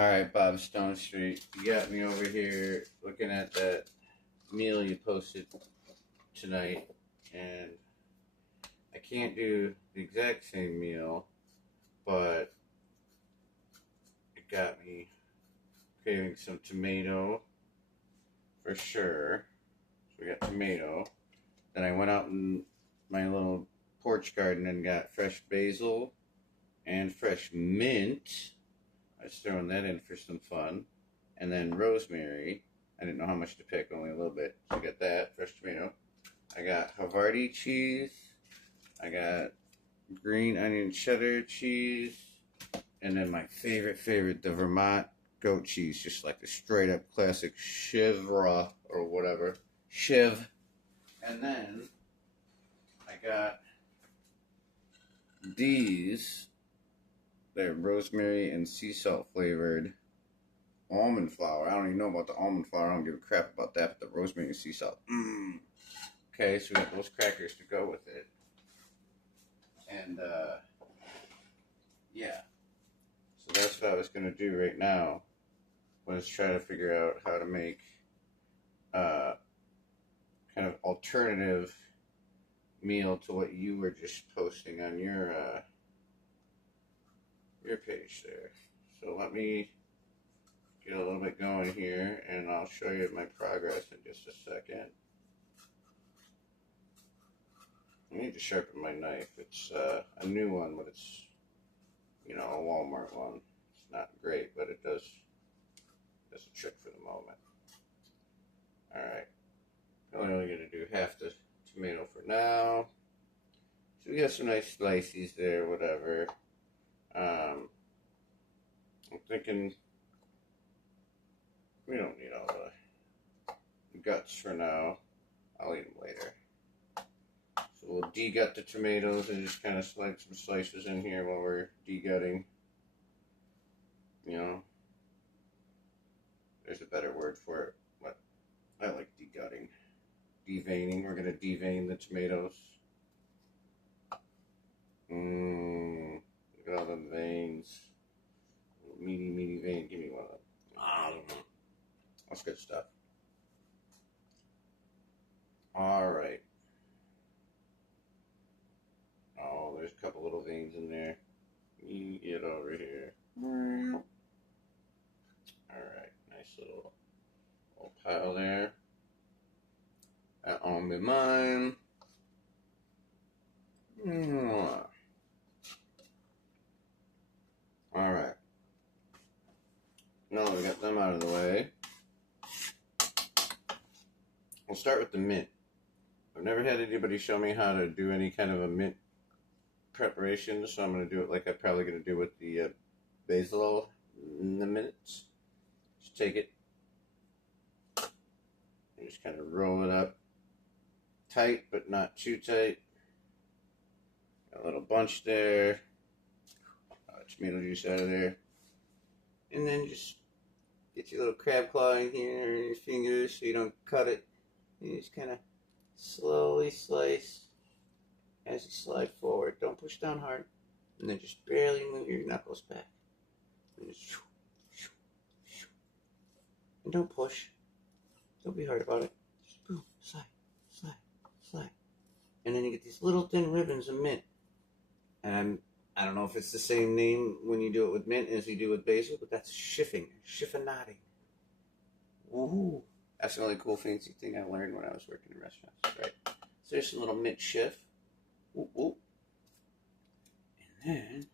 Alright, Bob Stone Street, you got me over here looking at that meal you posted tonight, and I can't do the exact same meal, but it got me craving some tomato for sure. So we got tomato. Then I went out in my little porch garden and got fresh basil and fresh mint. I was throwing that in for some fun. And then rosemary. I didn't know how much to pick, only a little bit. So I got that, fresh tomato. I got Havarti cheese. I got green onion cheddar cheese. And then my favorite, the Vermont goat cheese. Just like the straight up classic Chivra or whatever. Chiv. And then I got these. They're rosemary and sea salt flavored almond flour. I don't even know about the almond flour. I don't give a crap about that, but the rosemary and sea salt. Okay, so we got those crackers to go with it. And, yeah. So that's what I was going to do right now. Was try to figure out how to make kind of alternative meal to what you were just posting on your page there. So let me get a little bit going here, and I'll show you my progress in just a second. I need to sharpen my knife. It's a new one, but it's, you know, a Walmart one. It's not great, but it does a trick for the moment. Alright. I'm only going to do half the tomato for now. So we got some nice slices there, whatever. I'm thinking we don't need all the guts for now. I'll eat them later. So we'll de-gut the tomatoes and just kind of slide some slices in here while we're de-gutting. You know, there's a better word for it, but I like de-gutting. Deveining. We're going to devein the tomatoes. Look at all the veins. Meaty vein. Give me one of them. That's good stuff. Alright. Oh, there's a couple little veins in there. You get over here. Alright, nice little pile there. That on be mine. Alright. Now that we got them out of the way, we'll start with the mint. I've never had anybody show me how to do any kind of a mint preparation, so I'm going to do it like I'm probably going to do with the basil in the minutes. Just take it and just kind of roll it up tight, but not too tight. Got a little bunch there. Tomato juice out of there. And then just get your little crab claw in here in your fingers so you don't cut it. You just kind of slowly slice as you slide forward. Don't push down hard. And then just barely move your knuckles back. And just and don't push. Don't be hard about it. Just boom, slide, slide, slide. And then you get these little thin ribbons of mint. And I don't know if it's the same name when you do it with mint as you do with basil, but that's chiffonading. Woohoo! That's the only cool fancy thing I learned when I was working in restaurants, right? So there's some little mint chiff. Ooh, ooh. And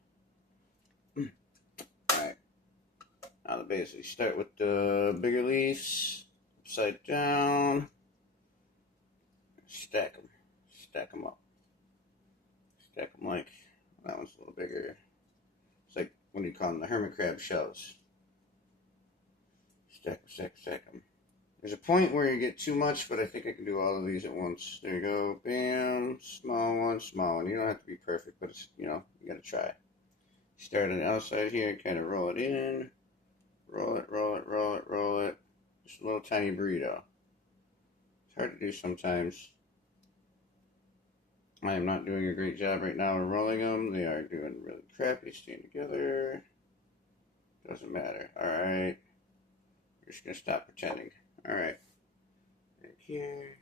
then, alright. Now the basil. You start with the bigger leaves, upside down. Stack them. Stack them up. Stack them like, that one's a little bigger. It's like, what do you call them? The hermit crab shells. Stack them, stack them, stack them. There's a point where you get too much, but I think I can do all of these at once. There you go. Bam. Small one, small one. You don't have to be perfect, but it's, you know, you gotta try. Start on the outside here, kind of roll it in. Roll it, roll it, roll it, roll it. Just a little tiny burrito. It's hard to do sometimes. I am not doing a great job right now of rolling them. They are doing really crappy. Staying together. Doesn't matter. Alright. We're just gonna stop pretending. Alright. Right here.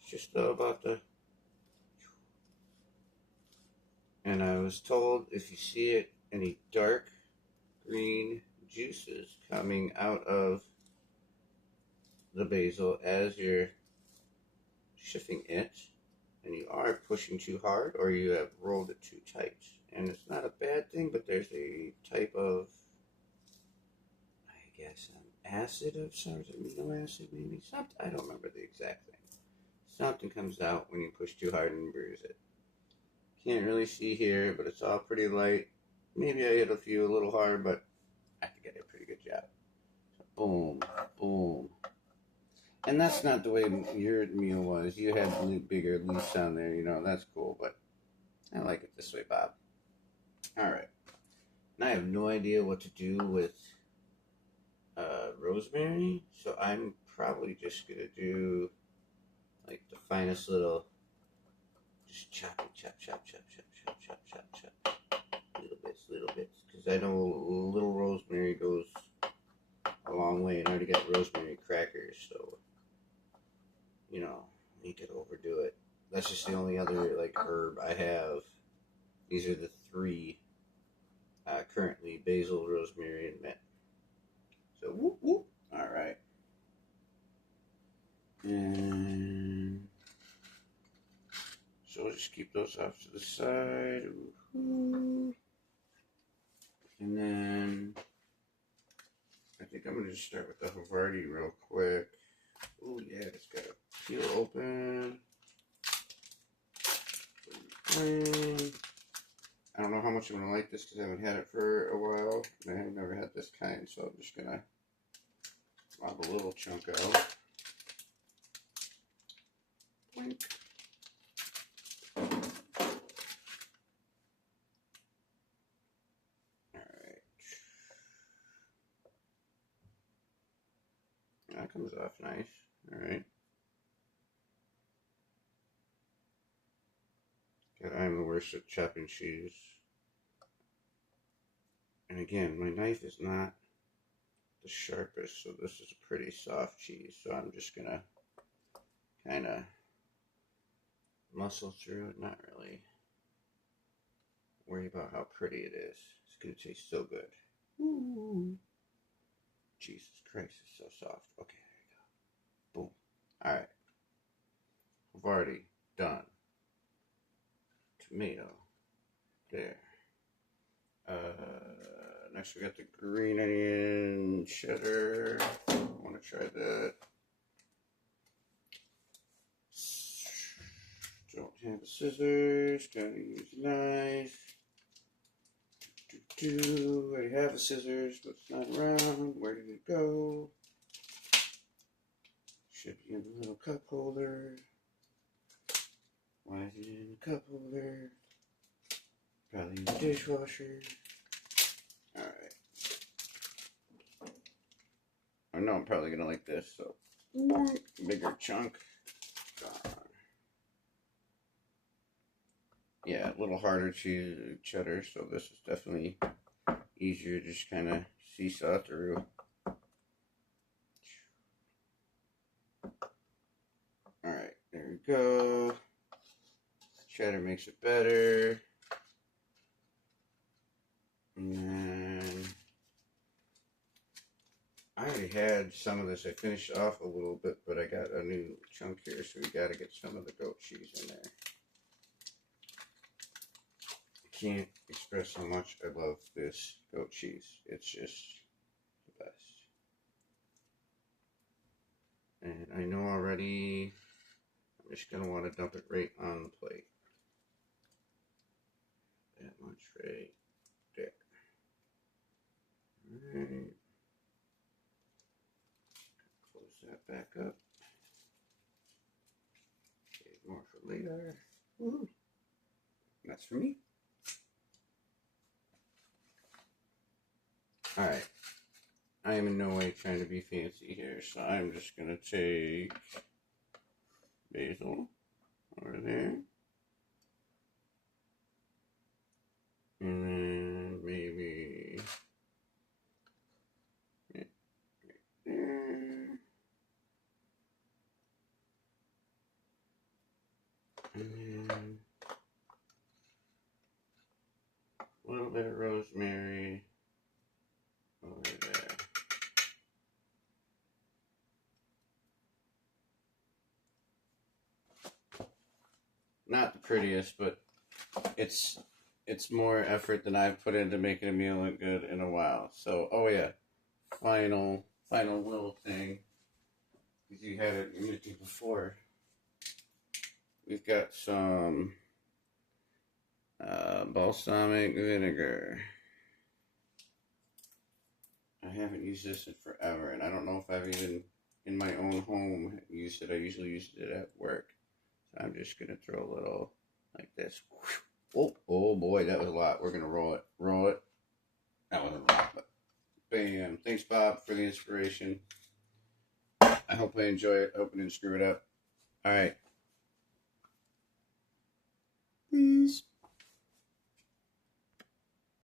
It's just about the... And I was told if you see it, any dark green juices coming out of the basil as you're shifting it, and you are pushing too hard or you have rolled it too tight. And it's not a bad thing, but there's a type of, I guess, acid of some sort, amino acid maybe, something, I don't remember the exact thing. Something comes out when you push too hard and bruise it. Can't really see here, but it's all pretty light. Maybe I hit a few a little hard, but I think I did a pretty good job. So boom, boom. And that's not the way your meal was. You had bigger leaves on there, you know, that's cool, but I like it this way, Bob. Alright. And I have no idea what to do with rosemary, so I'm probably just going to do like the finest little, just chop, chop, chop, chop, chop, chop, chop, chop, chop. Little bits, because I know little rosemary goes a long way, and I already got rosemary crackers, so, you know, you could overdo it. That's just the only other, like, herb I have. These are the three currently: basil, rosemary, and mint. So, whoop, whoop. Alright. And so we'll just keep those off to the side. Ooh. And then I think I'm going to just start with the Havarti real quick. Oh yeah, it's got to peel open. I don't know how much I'm going to like this because I haven't had it for a while. And I've never had this kind, so I'm just going to lob a little chunk out. Blink. Alright. That comes off nice. Alright. God, I'm the worst at chopping cheese. And again, my knife is not the sharpest, so this is a pretty soft cheese. So I'm just going to kind of muscle through it, not really worry about how pretty it is. It's going to taste so good. Ooh. Jesus Christ, it's so soft. Okay, there you go. Boom. Alright. Havarti, done. Tomato. There. Next we got the green onion cheddar. I want to try that. Don't have the scissors. Gotta use a knife. I have the scissors, but it's not around. Where did it go? Should be in the little cup holder. Why is it in the cup holder? Probably in the dishwasher. Alright. I know I'm probably gonna like this, so bigger chunk. Yeah, a little harder cheddar, so this is definitely easier to just kind of seesaw through. Alright, there we go. Cheddar makes it better. And then I already had some of this. I finished off a little bit, but I got a new chunk here, so we got to get some of the goat cheese in there. I can't express how much I love this goat cheese. It's just the best. And I know already, I'm just going to want to dump it right on the plate. That much right there. Alright. Close that back up. Save more for later. Woo. That's for me. Alright. I am in no way trying to be fancy here, so I'm just going to take basil over there. And then maybe prettiest, but it's more effort than I've put into making a meal look good in a while. So, oh yeah, final little thing, because you had it with you before. We've got some balsamic vinegar. I haven't used this in forever, and I don't know if I've even, in my own home, used it. I usually use it at work. So I'm just going to throw a little like this. Oh boy, that was a lot. We're going to roll it. Roll it. That wasn't a lot, but bam. Thanks, Bob, for the inspiration. I hope I enjoy it. I hope I didn't screw it up. All right. Peace.